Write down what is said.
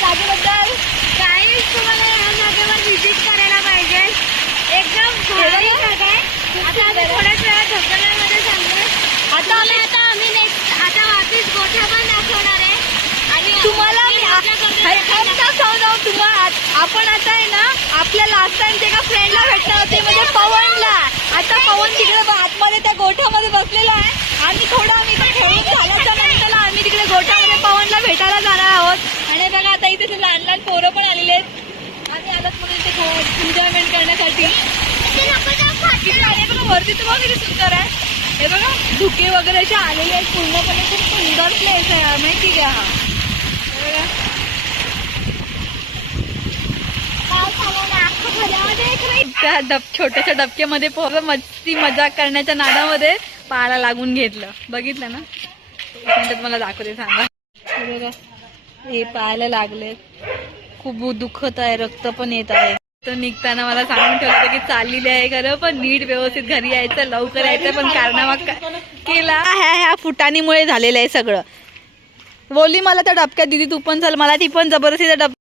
जागेबद्दल गाईज तुम्हाला या जागेवर व्हिजिट करायला पाहिजे. एकदम भारी जागा आहे. आता आम्ही थोड्याच वेळात धबधब्यामध्ये सांगू आता आम्ही आता आम्ही नेक्स्ट आता वापिस गोठा पण दाखवणार आहे. आणि तुम्हाला आम्ही मी आपल्या थांब धबधब्यात थांब थांब थांब. तुम्हा आपण आता आहे ना आपल्या लास्ट टाइम एका फ्रेंडला भेटणार होते म्हणजे पवनला. आता पवन तिकडे आतमध्ये त्या गोठ्यामध्ये बसलेला आहे. आणि थोडं आम्ही खेळून झाल्याच्यानंतर आम्ही तिकडे गोठ्यामध्ये पवनला भेटायला आहोत. आणि बघा आता इथे लहान लहान पोरं पण आलेले आहेत. आम्ही आलोच म्हणून इथे एन्जॉयमेंट करण्यासाठी. बघा वरती किती सुंदर आहे. हे बघा धुके वगैरे असे आलेले आहेत. पूर्णपणे खूप सुंदर प्लेस आहे हा माहिती घ्या हा? त्या डब छोट्याशा डबक्यामध्ये पोरं मस्ती मजाक करण्याच्या नादामध्ये पाला लागून घेतलं. बघितलं ना? एक मला दाखवते सांगा बघा. हे पाहायला लागले. खूप दुखत आहे रक्त पण येत आहे. तर निघताना मला सांगून ठेवलं की चाललेली आहे खरं पण नीट व्यवस्थित घरी यायचं लवकर यायचं पण कारणामा केला. ह्या ह्या फुटाणीमुळे झालेलं आहे सगळं. बोलली मला त्या डबक्यात दिदी तू पण चल मला ती पण जबरदस्ती त्या डब